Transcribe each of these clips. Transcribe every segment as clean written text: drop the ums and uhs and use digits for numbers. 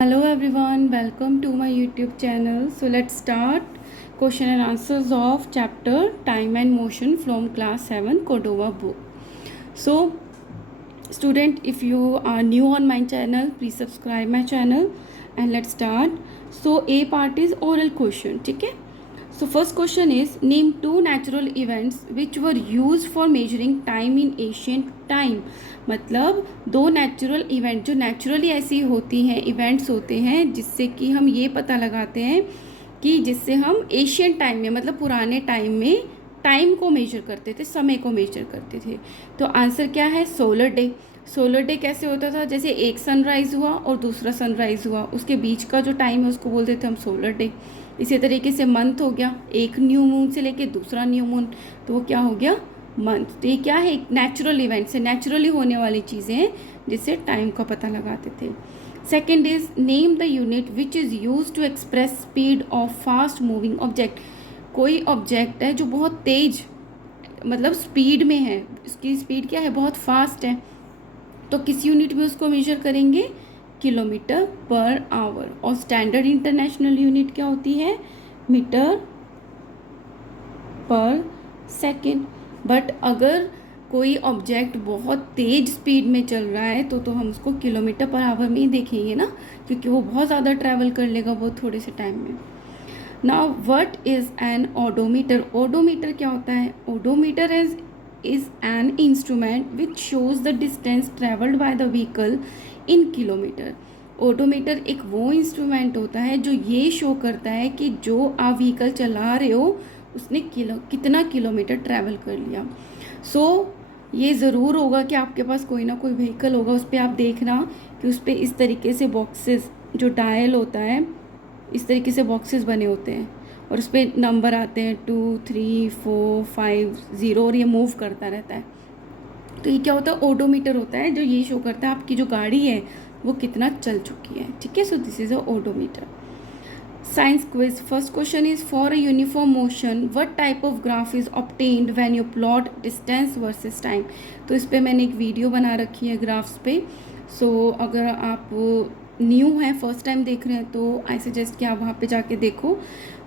Hello everyone, welcome to my YouTube channel. So let's start question and answers of chapter Time and Motion from class 7 Cordova book. So student, if you are new on my channel, please subscribe my channel and let's start. So A part is oral question, ठीक है. So first question is name two natural events which were used for measuring time in ancient time. मतलब दो natural event जो naturally ऐसी होती हैं, events होते हैं जिससे कि हम ये पता लगाते हैं कि जिससे हम एशियन टाइम में मतलब पुराने टाइम में टाइम को मेजर करते थे, समय को मेजर करते थे. तो आंसर क्या है? Solar day. सोलर डे कैसे होता था? जैसे एक सनराइज़ हुआ और दूसरा सनराइज़ हुआ, उसके बीच का जो टाइम है उसको बोलते थे हम सोलर डे. इसी तरीके से मंथ हो गया, एक न्यू मून से लेके दूसरा न्यू मून, तो वो क्या हो गया? मंथ. तो ये क्या है? एक नेचुरल इवेंट से नेचुरली होने वाली चीज़ें हैं जिससे टाइम का पता लगाते थे. Second is name the unit which is use to express speed of fast moving object. कोई ऑब्जेक्ट है जो बहुत तेज मतलब स्पीड में है, उसकी स्पीड क्या है? बहुत फास्ट है, तो किस यूनिट में उसको मेजर करेंगे? Kilometre per our. और स्टैंडर्ड इंटरनेशनल यूनिट क्या होती है? Metre per second. बट अगर कोई ऑब्जेक्ट बहुत तेज स्पीड में चल रहा है तो हम उसको किलोमीटर पर आवर में ही देखेंगे ना, क्योंकि वो बहुत ज़्यादा ट्रैवल कर लेगा बहुत थोड़े से टाइम में. Now what is an odometer. Odometer क्या होता है? Odometer is an instrument which shows the distance traveled by the vehicle in kilometer. Odometer एक वो इंस्ट्रूमेंट होता है जो ये शो करता है कि जो आप व्हीकल चला रहे हो उसने कितना किलोमीटर ट्रैवल कर लिया. सो ये ज़रूर होगा कि आपके पास कोई ना कोई व्हीकल होगा, उस पर आप देखना कि उस पर इस तरीके से बॉक्सेस जो डायल होता है इस तरीके से बॉक्सेस बने होते हैं और उस पर नंबर आते हैं 2 3 4 5 0 और ये मूव करता रहता है. तो ये क्या होता है? ओडोमीटर होता है जो ये शो करता है आपकी जो गाड़ी है वो कितना चल चुकी है. ठीक है, सो this is a odometer. Science quiz. First question is for a uniform motion what type of graph is obtained when you plot distance versus time. तो इस पर मैंने एक वीडियो बना रखी है ग्राफ्स पे. सो अगर आप न्यू है, फर्स्ट टाइम देख रहे हैं, तो आई सजेस्ट कि आप वहाँ पे जाके देखो.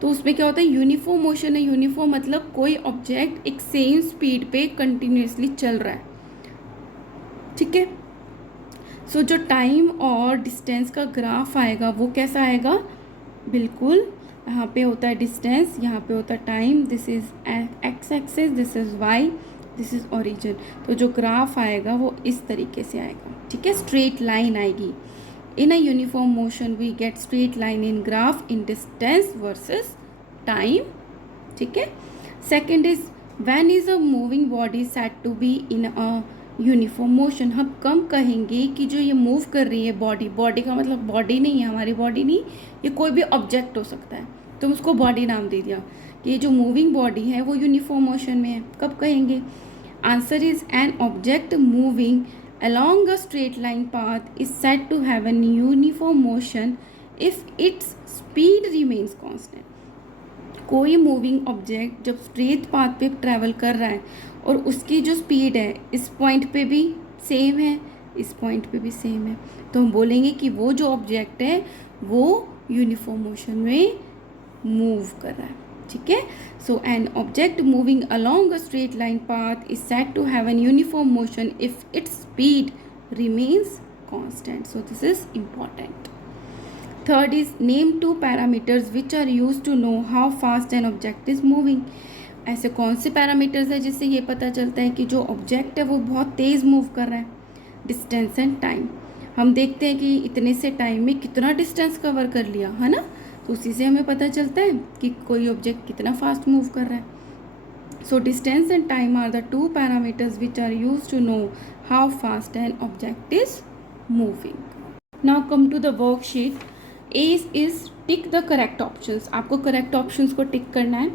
तो उसमें क्या होता है? यूनिफॉर्म मोशन है. यूनिफॉर्म मतलब कोई ऑब्जेक्ट एक सेम स्पीड पे कंटिन्यूसली चल रहा है. ठीक है. सो जो टाइम और डिस्टेंस का ग्राफ आएगा वो कैसा आएगा? बिल्कुल यहाँ पे होता है डिस्टेंस, यहाँ पे होता है time. This is X axis, this is Y, this is origin. तो जो ग्राफ आएगा वो इस तरीके से आएगा. ठीक है, स्ट्रेट लाइन आएगी. In a uniform motion we get straight line in graph in distance versus time. ठीक है. Second is when is a moving body said to be in a uniform motion. हम कम कहेंगे कि जो ये मूव कर रही है बॉडी का मतलब बॉडी नहीं है, हमारी बॉडी नहीं, ये कोई भी ऑब्जेक्ट हो सकता है, तो उसको बॉडी नाम दे दिया कि ये जो मूविंग बॉडी है वो यूनिफॉर्म मोशन में है. कब कहेंगे? Answer is an object moving along a straight line path is said to have an uniform motion if its speed remains constant. कोई मूविंग ऑब्जेक्ट जब स्ट्रेट पाथ पे ट्रैवल कर रहा है और उसकी जो स्पीड है इस पॉइंट पे भी सेम है, इस पॉइंट पे भी सेम है, तो हम बोलेंगे कि वो जो ऑब्जेक्ट है वो यूनिफॉर्म मोशन में मूव कर रहा है. ठीक है. So an object moving along a straight line path is said to have an uniform motion if its speed remains constant. So this is important. Third is name two parameters which are use to know how fast an object is moving. ऐसे कौन से parameters है जिससे ये पता चलता है कि जो ऑब्जेक्ट है वो बहुत तेज़ मूव कर रहा है? Distance and time. हम देखते हैं कि इतने से टाइम में कितना डिस्टेंस कवर कर लिया है ना, तो उसी से हमें पता चलता है कि कोई ऑब्जेक्ट कितना फास्ट मूव कर रहा है. So distance and time are the two parameters which are use to know how fast an object is moving. Now come to the worksheet. A is tick the correct options. आपको correct options को tick करना है.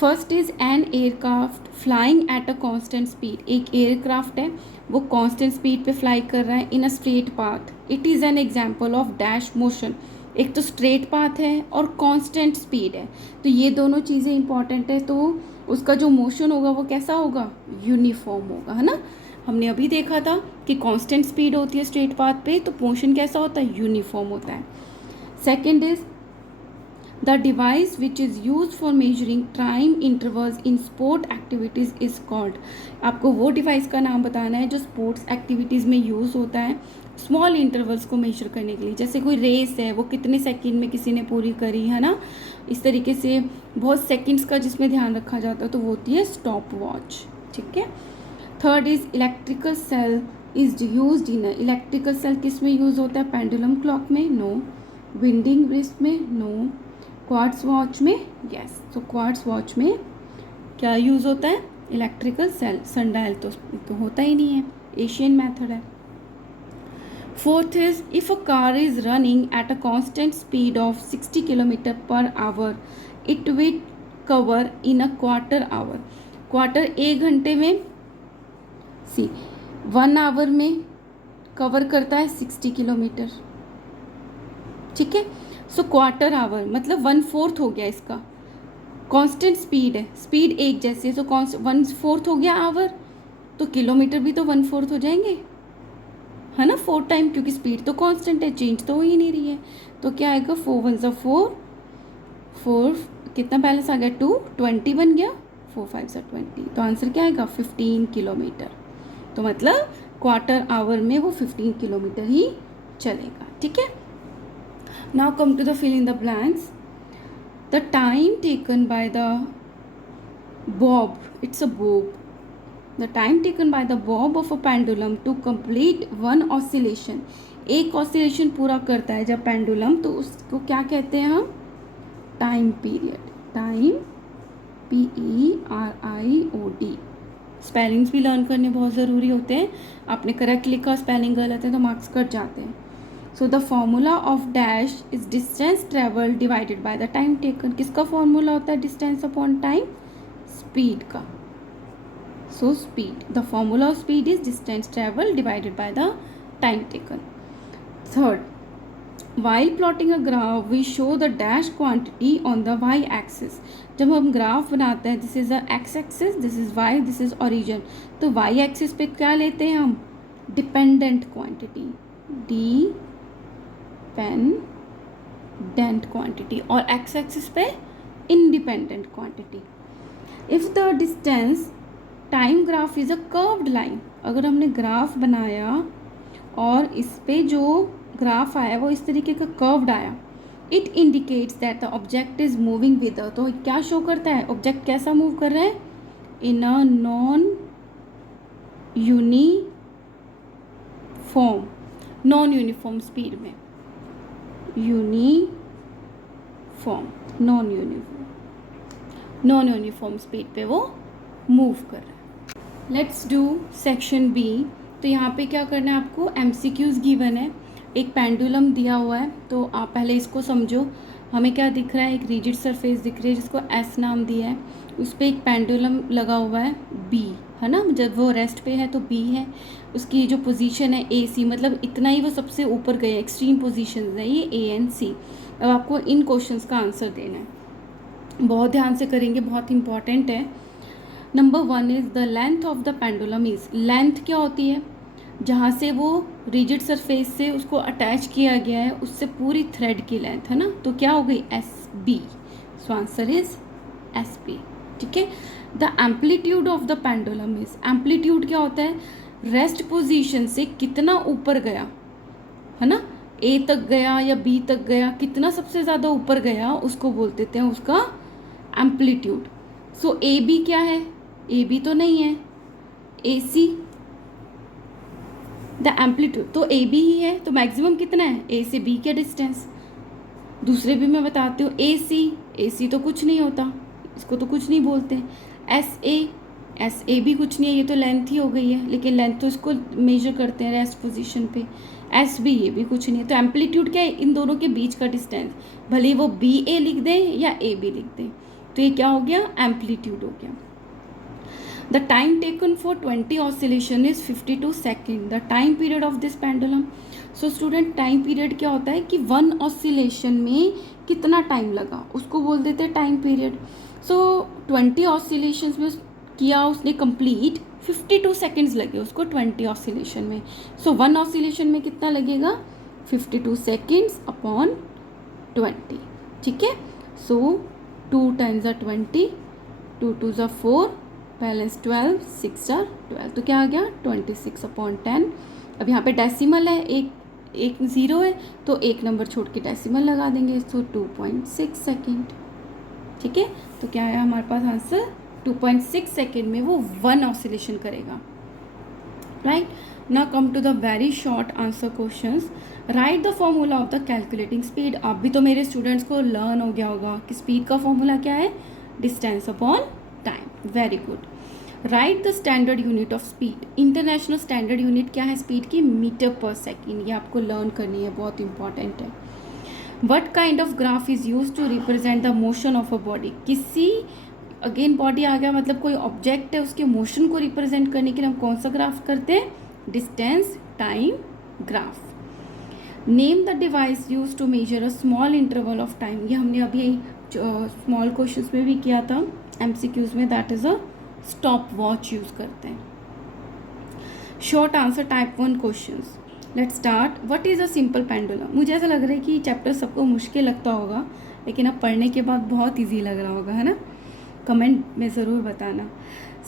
First is an aircraft flying at a constant speed. एक aircraft है वो constant speed पे fly कर रहा है in a straight path. It is an example of dash motion. एक तो स्ट्रेट पाथ है और कांस्टेंट स्पीड है, तो ये दोनों चीज़ें इंपॉर्टेंट है. तो उसका जो मोशन होगा वो कैसा होगा? यूनिफॉर्म होगा, है ना. हमने अभी देखा था कि कांस्टेंट स्पीड होती है स्ट्रेट पाथ पे, तो मोशन कैसा होता है? यूनिफॉर्म होता है. Second is the device which is use for measuring time intervals in sport activities is called. आपको वो डिवाइस का नाम बताना है जो स्पोर्ट्स एक्टिविटीज़ में यूज़ होता है स्मॉल इंटरवल्स को मेजर करने के लिए। जैसे कोई रेस है, वो कितने सेकंड में किसी ने पूरी करी है ना, इस तरीके से बहुत सेकंड्स का जिसमें ध्यान रखा जाता है, तो वो होती है स्टॉप वॉच। ठीक है। Third is electrical cell is use in. Electrical cell किस में यूज़ होता है? पेंडुलम क्लॉक में? नो। विंडिंग रिस्ट में? नो। क्वार्ट्स वॉच में? यस। तो क्वार्ट्स वॉच में क्या यूज़ होता है? Electrical cell. सनडायल तो होता ही नहीं है, एशियन मेथड है। Fourth is if a car is running at a constant speed of 60 kilometre per hour it will cover in a quarter hour. Quarter 1 घंटे में, सी 1 आवर में कवर करता है 60 किलोमीटर। ठीक है। सो क्वार्टर आवर मतलब 1/4 हो गया इसका। कांस्टेंट स्पीड है, स्पीड एक जैसी है, तो 1/4 हो गया आवर, तो किलोमीटर भी तो 1/4 हो जाएंगे, है ना, 4 टाइम, क्योंकि स्पीड तो कांस्टेंट है, चेंज तो हो ही नहीं रही है। तो क्या आएगा? 4 1 4, 4 कितना बैलेंस आ गया? 2, 20 बन गया, 4 5 20। तो आंसर क्या आएगा? 15 किलोमीटर। तो मतलब क्वार्टर आवर में वो 15 किलोमीटर ही चलेगा। ठीक है। Now come to the fill in the blanks. The time taken by the bob, it's a bob, the time taken by the bob of a pendulum to complete one oscillation, एक oscillation पूरा करता है जब pendulum, तो उसको क्या कहते हैं हम? Time period. Time, PERIOD। Spellings भी लर्न करने बहुत ज़रूरी होते हैं। आपने करेक्ट लिखा, स्पेलिंग गलत है तो मार्क्स कट जाते हैं। So the formula of dash is distance travel divided by the time taken. किसका फॉर्मूला होता है? डिस्टेंस अपॉन टाइम, स्पीड का। So speed, the formula of speed is distance travel divided by the time taken. Third, while plotting a graph we show the dash quantity on the y axis। जब हम graph बनाते हैं, this is a x axis, this is y, this is origin, तो y axis पे क्या लेते हैं हम? डिपेंडेंट क्वांटिटी, डिपेंडेंट क्वांटिटी, और x एक्सिस पे independent quantity. If the distance time graph is a curved line, अगर हमने ग्राफ बनाया और इस पे जो ग्राफ आया वो इस तरीके का कर्व्ड आया, it indicates that the object is moving with, तो क्या शो करता है? ऑब्जेक्ट कैसा मूव कर रहा है? In a non uniform speed में, नॉन यूनिफॉर्म स्पीड पे वो मूव कर रहा है। Let's do section B. तो यहाँ पे क्या करना है आपको? MCQs गिवन है, एक पेंडुलम दिया हुआ है, तो आप पहले इसको समझो। हमें क्या दिख रहा है? एक रिजिड सरफेस दिख रही है जिसको S नाम दिया है, उस पर एक पेंडुलम लगा हुआ है B, है ना, जब वो रेस्ट पे है तो B है, उसकी जो पोजीशन है AC, मतलब इतना ही वो सबसे ऊपर गए, एक्सट्रीम पोजीशन है ये ANC। अब आपको इन क्वेश्चंस का आंसर देना है, बहुत ध्यान से करेंगे, बहुत इंपॉर्टेंट है। Number 1 is the length of the pendulum is, length क्या होती है? जहाँ से वो रिजिड सरफेस से उसको अटैच किया गया है उससे पूरी थ्रेड की लेंथ, है ना, तो क्या हो गई? SB। So answer is SB। ठीक है। The amplitude of the pendulum is, amplitude क्या होता है? रेस्ट पोजीशन से कितना ऊपर गया, है ना, A तक गया या B तक गया, कितना सबसे ज़्यादा ऊपर गया उसको बोल देते हैं उसका एम्पलीट्यूड। सो AB क्या है? AB तो नहीं है, AC, द एम्पलीट्यूड तो AB ही है, तो मैक्सिमम कितना है? A से B का डिस्टेंस। दूसरे भी मैं बताती हूँ, AC तो कुछ नहीं होता, इसको तो कुछ नहीं बोलते। SA भी कुछ नहीं है, ये तो लेंथ ही हो गई है, लेकिन लेंथ तो इसको मेजर करते हैं रेस्ट पोजीशन पे। SB ये भी कुछ नहीं है, तो एम्पलीट्यूड क्या है? इन दोनों के बीच का डिस्टेंस, भले वो BA लिख दें या AB लिख दें, तो ये क्या हो गया? एम्पलीट्यूड हो गया। The time taken for 20 oscillation is 52 second. The time period of this pendulum, so student time period क्या होता है कि 1 oscillation में कितना टाइम लगा उसको बोल देते हैं टाइम पीरियड। सो 20 oscillations में किया उसने कंप्लीट, 52 सेकेंड्स लगे उसको 20 oscillation में। सो 1 oscillation में कितना लगेगा? 52 सेकेंड्स अपॉन 20, ठीक है। सो 2 टाइम्स 20, 2 2 4, बैलेंस 12, 6 12, तो क्या आ गया 26/10। अब यहाँ पे डेसिमल है, एक ज़ीरो है तो एक नंबर छोड़ के डेसिमल लगा देंगे, सो 2.6 सेकेंड, ठीक है। तो क्या आया हमारे पास आंसर, 2.6 सेकेंड में वो 1 ऑसिलेशन करेगा, right. Now come to the very short answer questions. Write the formula of the calculating speed. अब भी तो मेरे स्टूडेंट्स को लर्न हो गया होगा कि स्पीड का फॉर्मूला क्या है, distance upon time, very good. Right the standard unit of speed. International standard unit क्या है स्पीड की, मीटर पर सेकेंड, ये आपको लर्न करनी है, बहुत इंपॉर्टेंट है। What kind of graph is use to represent the motion of a body. किसी, अगेन बॉडी आ गया मतलब कोई ऑब्जेक्ट है, उसके मोशन को रिप्रेजेंट करने के लिए हम कौन सा ग्राफ करते हैं, distance time graph. Name the device use to measure a small interval of time. ये हमने अभी स्मॉल क्वेश्चंस में भी किया था एमसीक्यूज में, that is a stop watch use करते हैं। Short answer type 1 questions. Let's start. What is a simple pendulum. मुझे ऐसा लग रहा है कि चैप्टर सबको मुश्किल लगता होगा, लेकिन अब पढ़ने के बाद बहुत ईजी लग रहा होगा, है ना। कमेंट में ज़रूर बताना।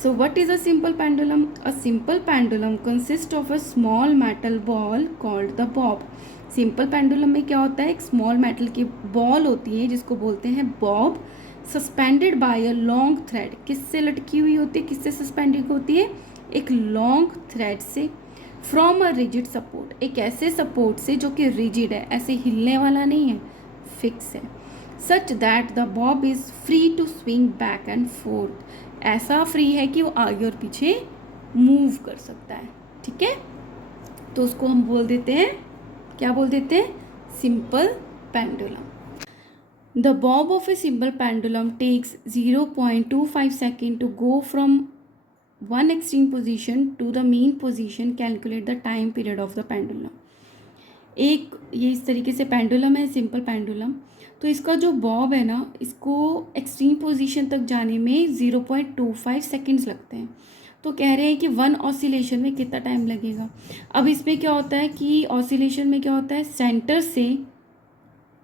So what is a simple pendulum. A simple pendulum consist of a small metal ball called the Bob. Simple pendulum में क्या होता है, एक स्मॉल मेटल की बॉल होती है जिसको बोलते हैं Bob, suspended bye a long thread. किससे लटकी हुई होती है, किससे सस्पेंडेड होती है, एक लॉन्ग थ्रेड से। फ्रॉम अ रिजिड सपोर्ट, एक ऐसे सपोर्ट से जो कि रिजिड है, ऐसे हिलने वाला नहीं है, फिक्स है। Such that the bob is free to swing back and forth, ऐसा फ्री है कि वो आगे और पीछे मूव कर सकता है, ठीक है। तो उसको हम बोल देते हैं, क्या बोल देते हैं, simple pendulum. The bob of a simple pendulum takes 0.25 second to go from one extreme position to the mean position. Calculate the time period of the pendulum. एक ये इस तरीके से पेंडुलम है, सिंपल पेंडुलम। तो इसका जो बॉब है ना, इसको एक्सट्रीम पोजीशन तक जाने में 0.25 सेकेंड्स लगते हैं। तो कह रहे हैं कि 1 ऑसिलेशन में कितना टाइम लगेगा। अब इसमें क्या होता है कि ऑसिलेशन में क्या होता है, सेंटर से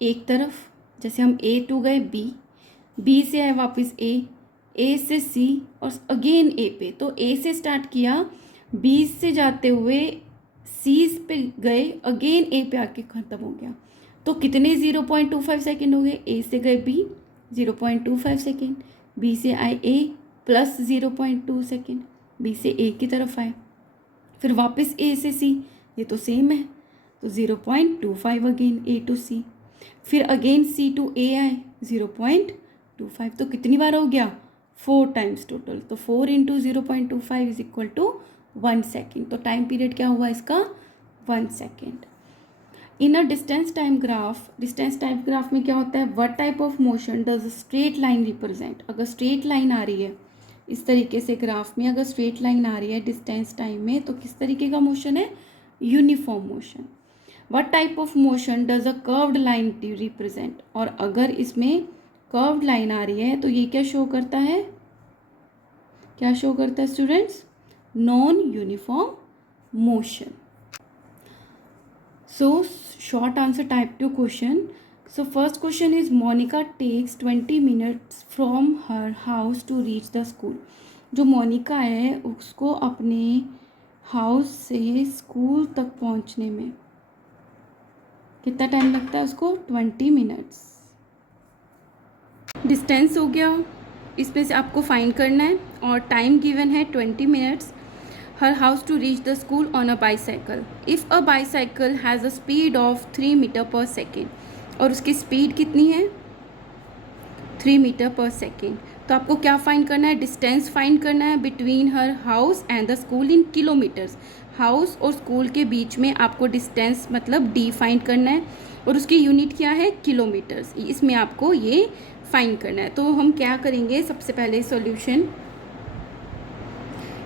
एक तरफ, जैसे हम A टू गए बी से आए वापस ए से सी और अगेन ए पे। तो ए से स्टार्ट किया, बी से जाते हुए सीज पे गए, अगेन ए पे आके ख़त्म हो गया। तो कितने 0.25 सेकेंड हो गए, ए से गए बी 0.25 सेकेंड, बी से आए ए प्लस 0.2 सेकेंड, बी से ए की तरफ आए, फिर वापस ए से सी, ये तो सेम है, तो 0.25 अगेन ए टू सी, फिर अगेन सी टू ए आए 0.25। तो कितनी बार हो गया, 4 टाइम्स टोटल। तो 4 into 0.25 is equal to 1 second. तो टाइम पीरियड क्या हुआ इसका, 1 second. In a distance time graph में क्या होता है, what type of motion does straight line represent. अगर स्ट्रेट लाइन आ रही है इस तरीके से ग्राफ में, अगर स्ट्रेट लाइन आ रही है डिस्टेंस टाइम में, तो किस तरीके का मोशन है, uniform motion. What type of motion does a curved line represent. और अगर इसमें कर्व्ड लाइन आ रही है तो ये क्या शो करता है, क्या शो करता है students, non uniform motion. So short answer type 2 question. So first question is Monica takes 20 minutes from her house to reach the school. जो मोनिका है उसको अपने हाउस से स्कूल तक पहुंचने में कितना टाइम लगता है उसको, 20 मिनट्स। डिस्टेंस हो गया, इसमें से आपको फाइंड करना है, और टाइम गिवन है 20 minutes. her house to reach the school on a bicycle. If a bicycle has a speed of 3 meter per second, और उसकी स्पीड कितनी है, 3 मीटर पर सेकेंड। तो आपको क्या फाइंड करना है, डिस्टेंस फाइंड करना है between her house and the school in kilometres. House और स्कूल के बीच में आपको डिस्टेंस मतलब डी फाइंड करना है, और उसकी यूनिट क्या है, किलोमीटर्स। इसमें आपको ये फाइंड करना है। तो हम क्या करेंगे, सबसे पहले सॉल्यूशन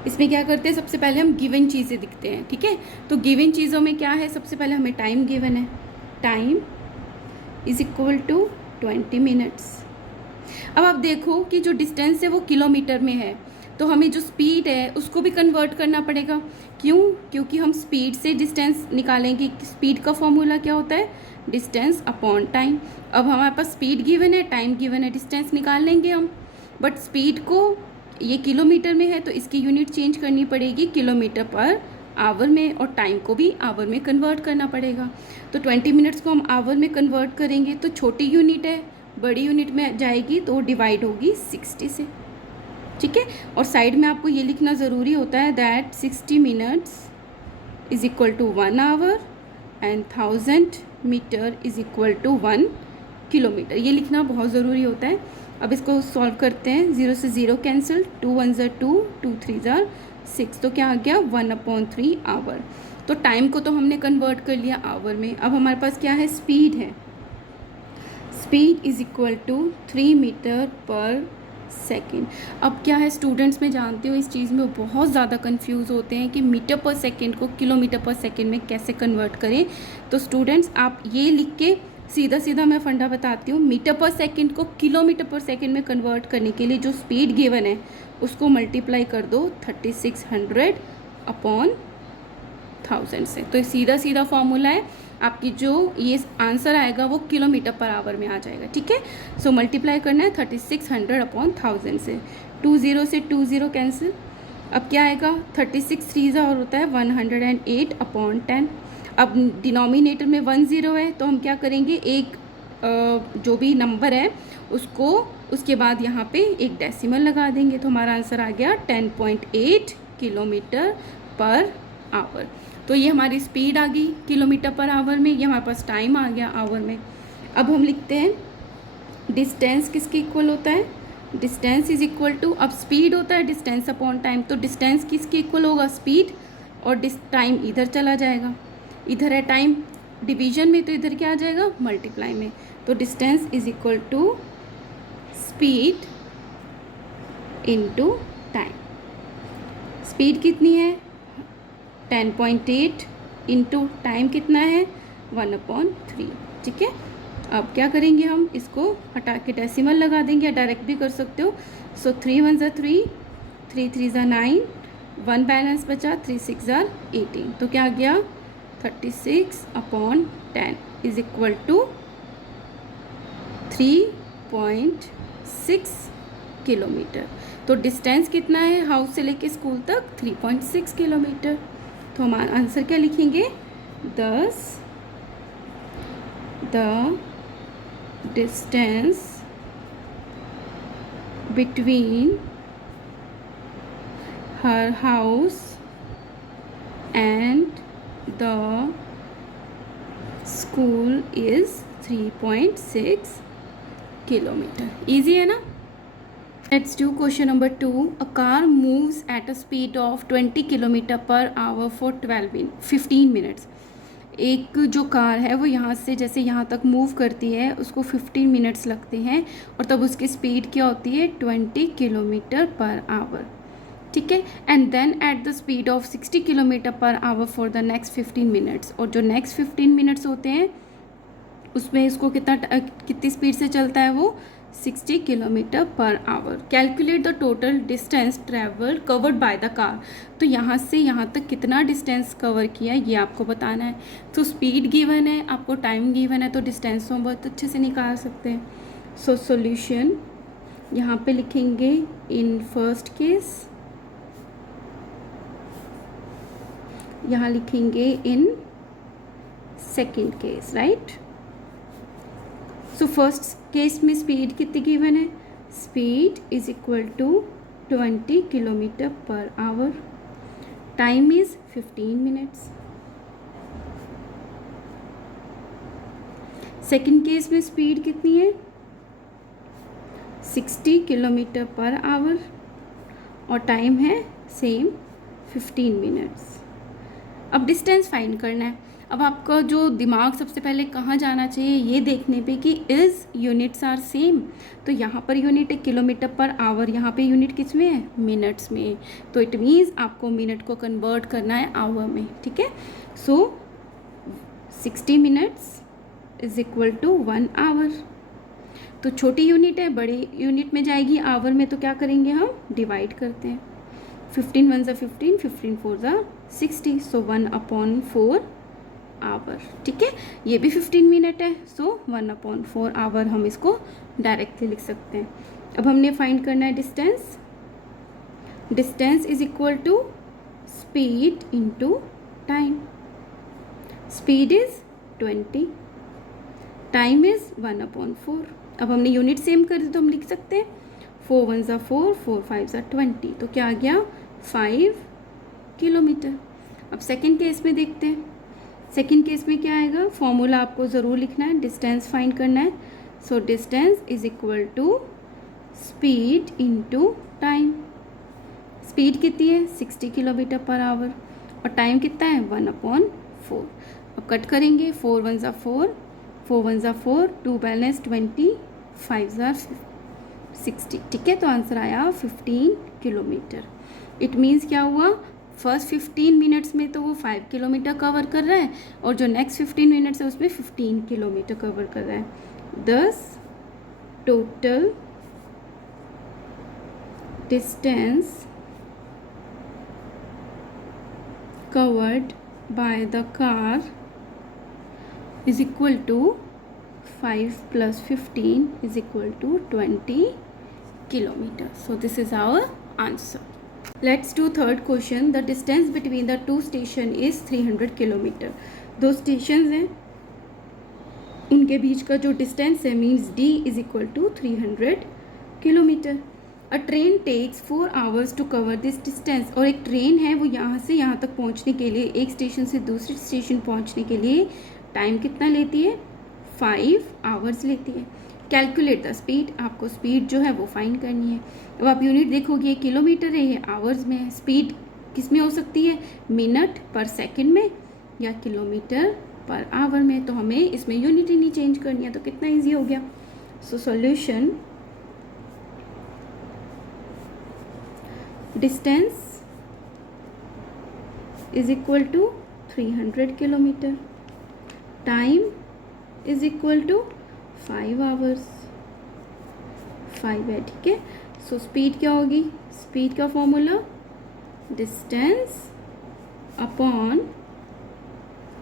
इसमें क्या करते हैं, सबसे पहले हम गिवन चीज़ें दिखते हैं, ठीक है। तो गिवन चीज़ों में क्या है, सबसे पहले हमें टाइम गिवन है, time is equal to 20 minutes. अब आप देखो कि जो डिस्टेंस है वो किलोमीटर में है, तो हमें जो स्पीड है उसको भी कन्वर्ट करना पड़ेगा। क्यों, क्योंकि हम स्पीड से डिस्टेंस निकालेंगे। स्पीड का फॉर्मूला क्या होता है, डिस्टेंस अपॉन टाइम। अब हमारे पास स्पीड गिवन है, टाइम गिवन है, डिस्टेंस निकाल लेंगे हम। बट स्पीड को ये किलोमीटर में है तो इसकी यूनिट चेंज करनी पड़ेगी किलोमीटर पर आवर में, और टाइम को भी आवर में कन्वर्ट करना पड़ेगा। तो 20 मिनट्स को हम आवर में कन्वर्ट करेंगे तो छोटी यूनिट है, बड़ी यूनिट में जाएगी तो डिवाइड होगी 60 से, ठीक है। और साइड में आपको ये लिखना ज़रूरी होता है that 60 minutes is equal to 1 hour and 1000 metre is equal to 1 kilometre. ये लिखना बहुत ज़रूरी होता है। अब इसको सॉल्व करते हैं। 0 से 0 कैंसिल, 2 1 ज़ा 2, 2 3 ज़ा 6, तो क्या आ गया 1/3 आवर। तो टाइम को तो हमने कन्वर्ट कर लिया आवर में। अब हमारे पास क्या है, स्पीड है। Speed is equal to 3 metre per second. अब क्या है, स्टूडेंट्स में जानते हो इस चीज़ में बहुत ज़्यादा कंफ्यूज होते हैं कि मीटर पर सेकेंड को किलोमीटर पर सेकेंड में कैसे कन्वर्ट करें। तो स्टूडेंट्स आप ये लिख के सीधा सीधा मैं फंडा बताती हूँ। मीटर पर सेकेंड को किलोमीटर पर सेकेंड में कन्वर्ट करने के लिए जो स्पीड गिवन है उसको मल्टीप्लाई कर दो 3600 अपॉन 1000 से। तो सीधा सीधा फॉर्मूला है, आपकी जो ये आंसर आएगा वो किलोमीटर पर आवर में आ जाएगा, ठीक है। सो मल्टीप्लाई करना है 3600 अपॉन 1000 से। 20 से 20 कैंसिल। अब क्या आएगा, 36 3 और होता है 108 अपॉन 10। अब डिनोमिनेटर में 10 है तो हम क्या करेंगे, एक जो भी नंबर है उसको उसके बाद यहाँ पे एक डेसिमल लगा देंगे तो हमारा आंसर आ गया 10.8 किलोमीटर पर आवर। तो ये हमारी स्पीड आ गई किलोमीटर पर आवर में, ये हमारे पास टाइम आ गया आवर में। अब हम लिखते हैं डिस्टेंस किसके इक्वल होता है, डिस्टेंस इज इक्वल टू, अब स्पीड होता है डिस्टेंस अपॉन टाइम, तो डिस्टेंस किसके इक्वल होगा, स्पीड, और टाइम इधर चला जाएगा, इधर है टाइम डिवीजन में तो इधर क्या आ जाएगा मल्टीप्लाई में। तो distance is equal to speed into time. Speed कितनी है 10.8 इंटू टाइम कितना है 1/3, ठीक है। अब क्या करेंगे, हम इसको हटा के डेसिमल लगा देंगे या डायरेक्ट भी कर सकते हो। सो 3 1 ज़ा 3, 3 3 ज़ा 9, 1 बैलेंस बचा, 3 6 ज़ा 18, तो क्या आ गया 36/10 इज इक्वल टू 3.6 किलोमीटर। तो डिस्टेंस कितना है हाउस से लेके स्कूल तक 3.6 किलोमीटर। तो हमारा आंसर क्या लिखेंगे, thus the distance between her house and the school is 3.6 kilometre. Easy है ना। Let's do question number 2. A car moves at a speed of 20 km/h for 15 minutes. एक जो कार है वो यहाँ से जैसे यहाँ तक मूव करती है उसको 15 मिनट्स लगते हैं और तब उसकी स्पीड क्या होती है 20 km/h, ठीक है। And then at the speed of 60 km/h for the next 15 minutes, और जो नेक्स्ट 15 मिनट्स होते हैं उसमें इसको कितनी स्पीड से चलता है वो 60 km/h। Calculate the total distance travel covered by the car. तो यहाँ से यहाँ तक कितना डिस्टेंस कवर किया ये आपको बताना है। तो स्पीड गिवन है, आपको टाइम गिवन है, तो डिस्टेंस हम बहुत अच्छे से निकाल सकते हैं। सो सॉल्यूशन यहाँ पे लिखेंगे इन फर्स्ट केस, यहाँ लिखेंगे in second case, right. So first case में स्पीड कितनी गिवन है, speed is equal to 20 km/h, time is 15 minutes. Second case में स्पीड कितनी है 60 km/h और टाइम है सेम 15 मिनट्स। अब डिस्टेंस फाइंड करना है। अब आपका जो दिमाग सबसे पहले कहाँ जाना चाहिए ये देखने पे कि इज़ यूनिट्स आर सेम। तो यहाँ पर यूनिट है km/h, यहाँ पे यूनिट किस में है मिनट्स में, तो इट मीन्स आपको मिनट को कन्वर्ट करना है आवर में, ठीक है। So 60 minutes is equal to 1 hour. तो छोटी यूनिट है, बड़ी यूनिट में जाएगी आवर में, तो क्या करेंगे हम डिवाइड करते हैं। 15 1 ज़ा 15, 15 4 ज़ा 60, सो 1/4 आवर, ठीक है। ये भी 15 मिनट है, सो 1/4 आवर हम इसको डायरेक्टली लिख सकते हैं। अब हमने फाइंड करना है distance. Distance is equal to speed into time. Speed is 20, time is 1/4। अब हमने यूनिट सेम कर दी तो हम लिख सकते हैं 4 1 ज़ा 4, 4 5 ज़ा 20, तो क्या आ गया 5 किलोमीटर। अब सेकंड केस में देखते हैं। सेकंड केस में क्या आएगा, फॉर्मूला आपको ज़रूर लिखना है, डिस्टेंस फाइंड करना है। So distance is equal to speed into time. Speed कितनी है 60 किलोमीटर पर आवर और टाइम कितना है 1/4। अब कट करेंगे, 4 1 ज़ा 4, 4 1 ज़ा 4, 2 बैलेंस 20, 5 ज़ा 60, ठीक है। तो आंसर आया 15 किलोमीटर। इट मीन्स क्या हुआ, फर्स्ट 15 मिनट्स में तो वो 5 किलोमीटर कवर कर रहा है और जो नेक्स्ट 15 मिनट्स है उसमें 15 किलोमीटर कवर कर रहा है। दस total distance covered by the car is equal to 5 plus 15 is equal to 20 kilometer. So this is our answer. Let's do third question. The distance between the two station is 300 kilometer. दो stations हैं, उनके बीच का जो distance है means D is equal to 300 kilometer. A train takes 4 hours to cover this distance. और एक train है वो यहाँ से यहाँ तक पहुँचने के लिए, एक स्टेशन से दूसरे स्टेशन पहुँचने के लिए टाइम कितना लेती है 5 आवर्स लेती है। कैलकुलेट द स्पीड, आपको स्पीड जो है वो फाइंड करनी है। अब आप यूनिट देखोगे ये किलोमीटर है, ये आवर्स में है। स्पीड किस में हो सकती है, मिनट पर सेकेंड में या किलोमीटर पर आवर में। तो हमें इसमें यूनिट ही नहीं चेंज करनी है, तो कितना ईजी हो गया। So solution, distance is equal to 300 kilometer, time is equal to 5 hours, 5 है, ठीक है। सो स्पीड क्या होगी, स्पीड का formula distance upon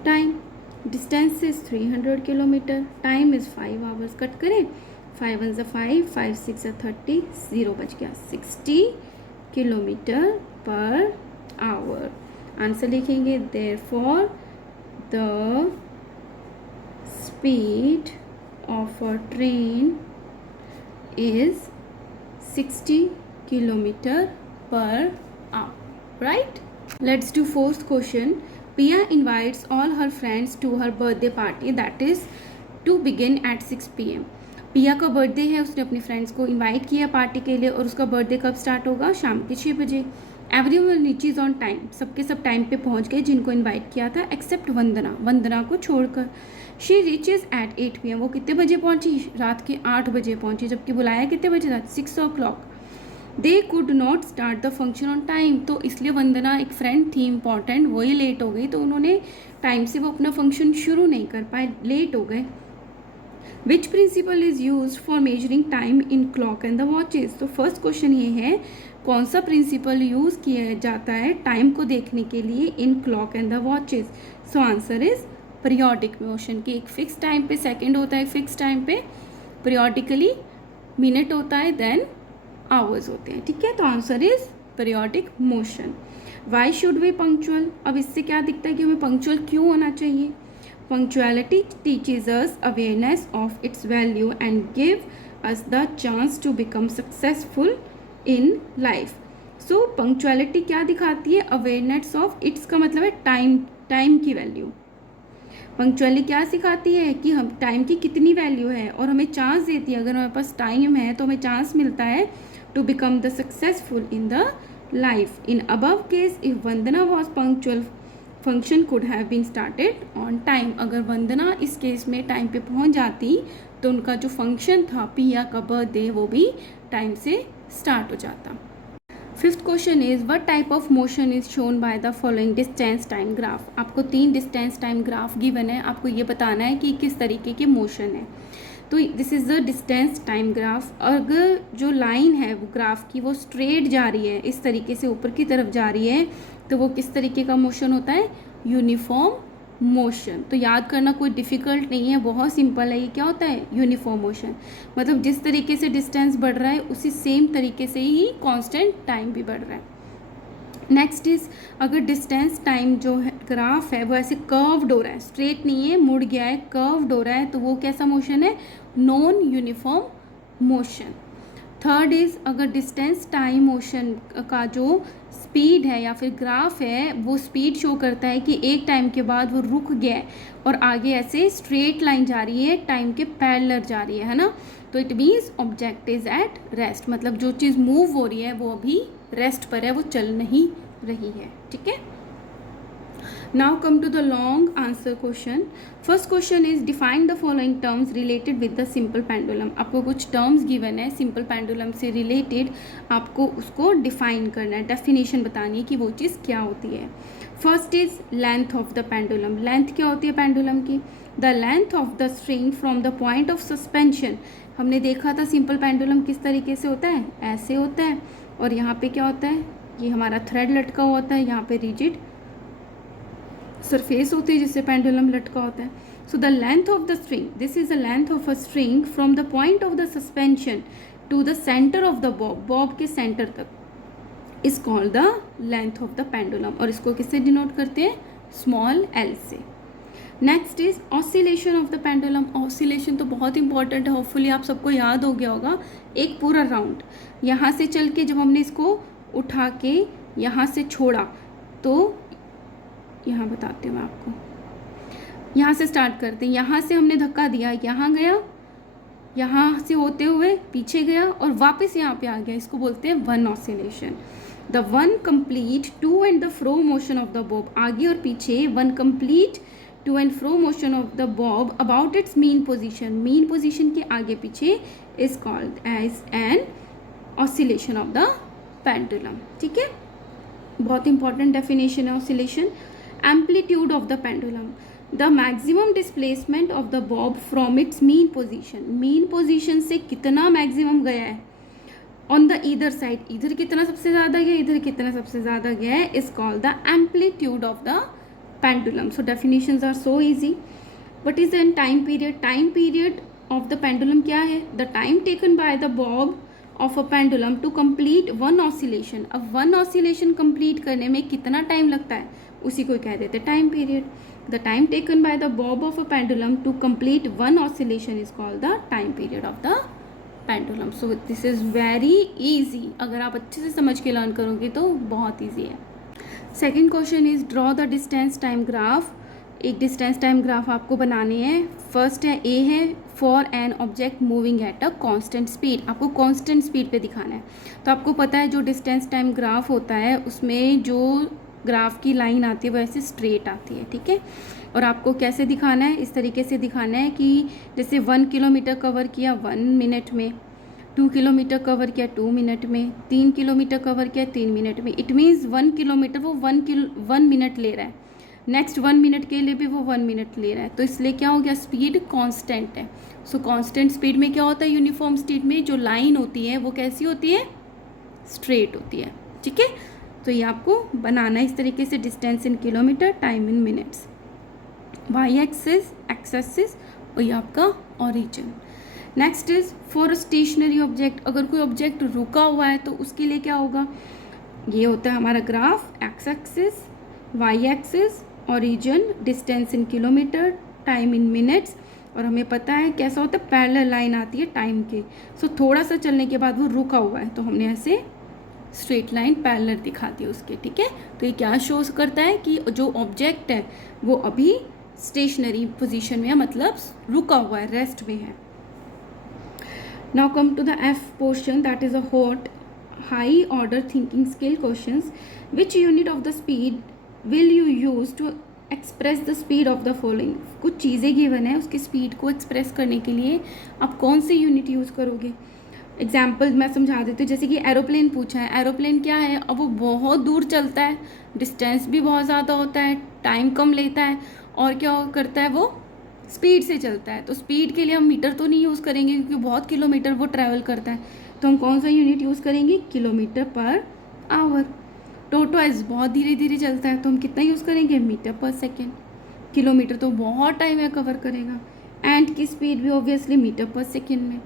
time. Distance is 300 kilometre, time is 5 hours. Cut करें, 5 1 ज़ा 5, 5 6 ज़ा 30, 0 बच गया, 60 किलोमीटर पर आवर। आंसर लिखेंगे therefore the speed of a train is 60 kilometre per our, right. Let's do fourth question. Pia invites all her friends to her birthday party that is to begin at 6 PM. पिया का birthday है, उसने अपने friends को invite किया party के लिए और उसका बर्थडे कब स्टार्ट होगा, शाम के 6 बजे। एवरीवन रीचेज ऑन टाइम, सबके सब टाइम पे पहुंच गए जिनको इनवाइट किया था एक्सेप्ट वंदना, वंदना को छोड़कर। शी रीचेज एट 8 PM, वो कितने बजे पहुंची, रात के 8 बजे पहुंची, जबकि बुलाया कितने बजे था 6 o'clock। They could not start the function on time, तो इसलिए वंदना एक फ्रेंड थी इंपॉर्टेंट, वही लेट हो गई, तो उन्होंने टाइम से वो अपना फंक्शन शुरू नहीं कर पाए, लेट हो गए। Which principle is use for measuring time in clock and the watches. तो फर्स्ट क्वेश्चन ये है, कौन सा प्रिंसिपल यूज किया जाता है टाइम को देखने के लिए in clock and the watches. So answer is periodic motion, की एक फिक्स टाइम पे सेकेंड होता है, फिक्स टाइम पे पीरियोडिकली मिनट होता है, देन आवर्स होते हैं, ठीक है। तो answer is periodic motion. Why should we punctual, अब इससे क्या दिखता है कि हमें पंक्चुअल क्यों होना चाहिए। Punctuality teaches us awareness of its value and give us the chance to become successful in life. So punctuality क्या दिखाती है, awareness of its का मतलब है टाइम की वैल्यू। पंक्चुअली क्या सिखाती है कि हम टाइम की कितनी वैल्यू है और हमें चांस देती है, अगर हमारे पास टाइम है तो हमें चांस मिलता है to become the successful in the life. In above case if Vandana was punctual function could have been started on time. अगर वंदना इस केस में टाइम पे पहुंच जाती तो उनका जो फंक्शन था पिया का बर्थडे वो भी टाइम से स्टार्ट हो जाता। Fifth question is what type of motion is shown by the following distance time graph. आपको 3 डिस्टेंस टाइम ग्राफ गिवन है, आपको ये बताना है कि किस तरीके के मोशन है। तो this is the distance time graph. अगर जो लाइन है वो ग्राफ की वो स्ट्रेट जा रही है, इस तरीके से ऊपर की तरफ जा रही है, तो वो किस तरीके का मोशन होता है, यूनिफॉर्म मोशन। तो याद करना कोई डिफ़िकल्ट नहीं है, बहुत सिंपल है। ये क्या होता है? Uniform motion. मतलब जिस तरीके से डिस्टेंस बढ़ रहा है उसी सेम तरीके से ही कांस्टेंट टाइम भी बढ़ रहा है। नेक्स्ट इज, अगर डिस्टेंस टाइम जो है ग्राफ है वो ऐसे कर्व्ड हो रहा है, स्ट्रेट नहीं है, मुड़ गया है, कर्व्ड हो रहा है, तो वो कैसा मोशन है? Non uniform motion. Third is, अगर डिस्टेंस टाइम मोशन का जो स्पीड है या फिर ग्राफ है वो स्पीड शो करता है कि एक टाइम के बाद वो रुक गया है और आगे ऐसे स्ट्रेट लाइन जा रही है, टाइम के पैरेलल जा रही है ना, तो it means object is at rest. मतलब जो चीज़ मूव हो रही है वो अभी रेस्ट पर है, वो चल नहीं रही है। ठीक है। Now come to the long answer question. First question is define the following terms related with the simple pendulum. आपको कुछ terms given है simple pendulum से related, आपको उसको define करना है, definition बतानी है कि वो चीज़ क्या होती है। First is length of the pendulum. Length क्या होती है pendulum की? The length of the string from the point of suspension. हमने देखा था simple pendulum किस तरीके से होता है, ऐसे होता है, और यहाँ पे क्या होता है, ये हमारा थ्रेड लटका हुआ होता है, यहाँ पे रिजिड सरफेस होती है जिससे पेंडुलम लटका होता है। So the length of the string, this is the length of a string from the point of the suspension to the centre of the bob, bob के सेंटर तक is called the length of the pendulum, और इसको किससे denote करते हैं? Small L से। Next is oscillation of the pendulum. Oscillation तो बहुत इंपॉर्टेंट है, होपफुली आप सबको याद हो गया होगा। एक पूरा राउंड यहाँ से चल के जब हमने इसको उठा के यहाँ से छोड़ा, तो यहाँ बताती हूँ मैं आपको, यहाँ से स्टार्ट करते हैं। यहाँ से हमने धक्का दिया, यहाँ गया, यहाँ से होते हुए पीछे गया और वापस यहाँ पे आ गया, इसको बोलते हैं one oscillation. The one complete to and the fro motion of the bob, आगे और पीछे one complete to and fro motion of the bob about its mean position, mean position के आगे पीछे is called as an oscillation of the pendulum. ठीक है, बहुत important definition है oscillation. Amplitude of the pendulum, the maximum displacement of the bob from its mean position, mean position से कितना maximum गया है ऑन द ईदर साइड, इधर कितना सबसे ज़्यादा गया, इधर कितना सबसे ज़्यादा गया है, is called the amplitude of the pendulum. So definitions are so easy. What is an time period? Time period of the pendulum क्या है? The time taken by the bob of a pendulum to complete one oscillation. अब one oscillation complete करने में कितना time लगता है, उसी को कह देते हैं time period. The time taken by the bob of a pendulum to complete one oscillation is called the time period of the pendulum. So this is very easy, अगर आप अच्छे से समझ के लर्न करोगे तो बहुत ईजी है। Second question is draw the distance time graph. एक डिस्टेंस टाइम ग्राफ आपको बनाने हैं। फर्स्ट है ए है for an object moving at a constant speed, आपको कांस्टेंट स्पीड पे दिखाना है। तो आपको पता है जो डिस्टेंस टाइम ग्राफ होता है उसमें जो ग्राफ की लाइन आती है वो ऐसे स्ट्रेट आती है। ठीक है, और आपको कैसे दिखाना है? इस तरीके से दिखाना है कि जैसे 1 किलोमीटर कवर किया 1 मिनट में, 2 किलोमीटर कवर किया 2 मिनट में, 3 किलोमीटर कवर किया 3 मिनट में। इट मीन्स 1 किलोमीटर वो 1 मिनट ले रहा है, नेक्स्ट 1 मिनट के लिए भी वो 1 मिनट ले रहा है, तो इसलिए क्या हो गया? स्पीड कांस्टेंट है। सो कांस्टेंट स्पीड में क्या होता है? यूनिफॉर्म स्पीड में जो लाइन होती है वो कैसी होती है? स्ट्रेट होती है। ठीक है, तो ये आपको बनाना है इस तरीके से, distance in kilometer, time in minutes, Y axis, X axis, और ये आपका origin. Next is for stationary object, अगर कोई ऑब्जेक्ट रुका हुआ है तो उसके लिए क्या होगा? ये होता है हमारा graph, X axis, Y axis, origin, distance in kilometer, time in minutes, और हमें पता है कैसा होता है? पैरेलल लाइन आती है टाइम के। सो थोड़ा सा चलने के बाद वो रुका हुआ है तो हमने ऐसे स्ट्रेट लाइन पैरेलल दिखाती है उसके। ठीक है, तो ये क्या शो करता है कि जो ऑब्जेक्ट है वो अभी स्टेशनरी पोजीशन में है, मतलब रुका हुआ है, रेस्ट में है। Now come to the F portion, that is a hot high order thinking skill questions. Which unit of the speed will you use to express the speed of the following? कुछ चीज़ें given है, उसकी speed को express करने के लिए आप कौन सी यूनिट यूज़ करोगे? एग्जाम्पल मैं समझा देती हूँ। जैसे कि एरोप्लेन पूछा है, एरोप्लेन क्या है? अब वो बहुत दूर चलता है, डिस्टेंस भी बहुत ज़्यादा होता है, टाइम कम लेता है, और क्या करता है? वो स्पीड से चलता है। तो स्पीड के लिए हम मीटर तो नहीं यूज़ करेंगे क्योंकि बहुत किलोमीटर वो ट्रैवल करता है, तो हम कौन सा यूनिट यूज़ करेंगे? Kilometre per our. टोटोइज बहुत धीरे धीरे चलता है तो हम कितना यूज़ करेंगे? Metre per second. किलोमीटर तो बहुत टाइम है कवर करेगा। एंड की स्पीड भी ऑब्वियसली मीटर पर सेकेंड में।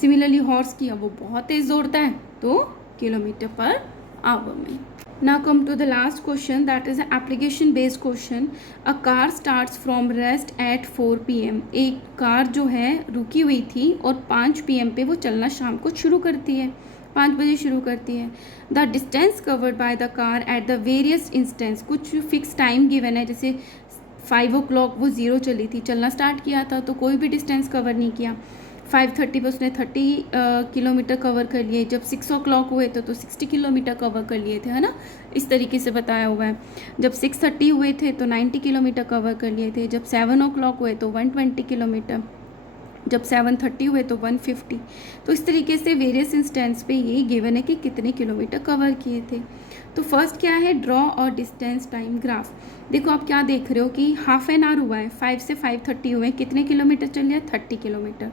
सिमिलरली हॉर्स की, अब वो बहुत तेज़ दौड़ता है तो किलोमीटर पर आवर में। Now come to the last question, that is an application based question. A car starts from rest at 4 PM. एक कार जो है रुकी हुई थी और 5 PM पे वो चलना शाम को शुरू करती है, 5 बजे शुरू करती है। The distance covered by the car at the various instance, कुछ फिक्स टाइम गिवन है, जैसे 5 o'clock वो ज़ीरो चली थी, चलना स्टार्ट किया था तो कोई भी डिस्टेंस कवर नहीं किया। 5:30 पे उसने 30 किलोमीटर कवर कर लिए। जब 6 o'clock हुए तो 60 किलोमीटर कवर कर लिए थे, है ना, इस तरीके से बताया हुआ है। जब 6:30 हुए थे तो 90 किलोमीटर कवर कर लिए थे। जब 7 o'clock हुए तो 120 किलोमीटर। जब 7:30 हुए तो 150। तो इस तरीके से वेरियस इंस्टेंस पे ये गिवन है कि कितने किलोमीटर कवर किए थे। तो फर्स्ट क्या है, ड्रॉ और डिस्टेंस टाइम ग्राफ। देखो आप क्या देख रहे हो कि हाफ एन आवर हुआ है, 5 से 5:30 हुए, कितने किलोमीटर चल लिया, 30 किलोमीटर।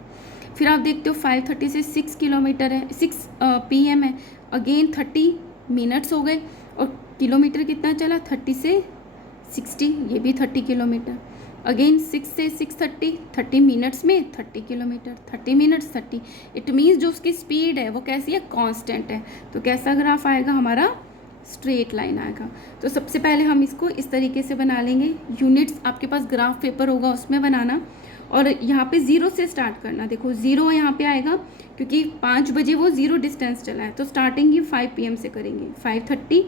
फिर आप देखते हो 5:30 से 6 किलोमीटर है, 6 PM है, अगेन 30 मिनट्स हो गए और किलोमीटर कितना चला, 30 से 60, ये भी 30 किलोमीटर। अगेन 6 से 6:30, 30 मिनट्स में 30 किलोमीटर, 30 मिनट्स 30। इट मीन्स जो उसकी स्पीड है वो कैसी है, कांस्टेंट है। तो कैसा ग्राफ आएगा हमारा, स्ट्रेट लाइन आएगा। तो सबसे पहले हम इसको इस तरीके से बना लेंगे। यूनिट्स आपके पास ग्राफ पेपर होगा उसमें बनाना, और यहाँ पे ज़ीरो से स्टार्ट करना। देखो ज़ीरो यहाँ पे आएगा क्योंकि 5 बजे वो ज़ीरो डिस्टेंस चला है, तो स्टार्टिंग ही 5 PM से करेंगे। 5:30,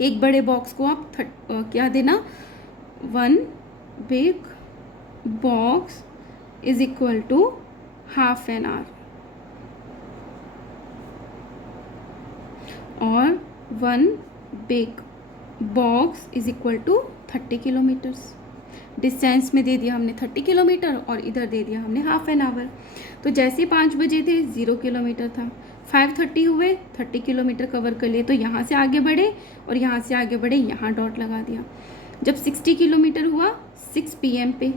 एक बड़े बॉक्स को आप क्या देना, 1 big box is equal to half an hour, और 1 big box is equal to 30 kilometers. Distance में दे दिया हमने 30 किलोमीटर और इधर दे दिया हमने हाफ एन आवर। तो जैसे 5 बजे थे 0 किलोमीटर था, 5:30 हुए 30 किलोमीटर कवर कर लिए, तो यहाँ से आगे बढ़े और यहाँ से आगे बढ़े, यहाँ डॉट लगा दिया। जब 60 किलोमीटर हुआ 6 PM पे,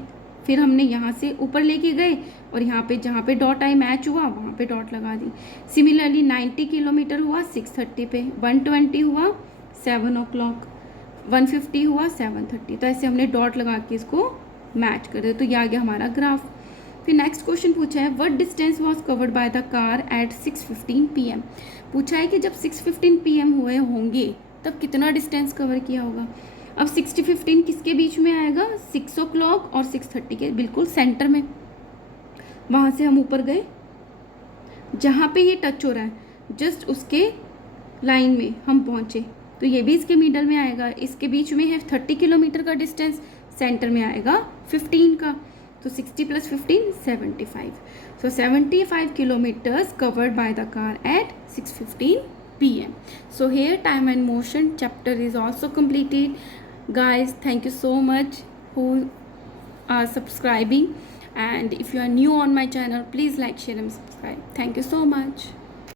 फिर हमने यहाँ से ऊपर लेके गए और यहाँ पे जहाँ पे डॉट आई मैच हुआ वहाँ पे डॉट लगा दी। सिमिलरली 90 किलोमीटर हुआ 6:30 पे, 120 हुआ 7 o'clock, 150 हुआ 7:30। तो ऐसे हमने डॉट लगा के इसको मैच कर दिया। तो ये आ गया हमारा ग्राफ। फिर नेक्स्ट क्वेश्चन पूछा है, what distance was covered by the car eight 6:15 PM। पूछा है कि जब 6:15 PM हुए होंगे तब कितना डिस्टेंस कवर किया होगा। अब 6:15 किसके बीच में आएगा, 6 o'clock और 6:30 के बिल्कुल सेंटर में। वहाँ से हम ऊपर गए, जहाँ पे ये टच हो रहा है जस्ट उसके लाइन में हम पहुँचे, तो ये भी इसके मिडल में आएगा। इसके बीच में है 30 किलोमीटर का डिस्टेंस, सेंटर में आएगा 15 का, तो 60 + 15 75। सो 75 kilometres covered by the car eight 6:15 PM. So here time and motion chapter is also completed. Guys, thank you so much who are subscribing, and if you are new on my channel, please like, share and subscribe. Thank you so much.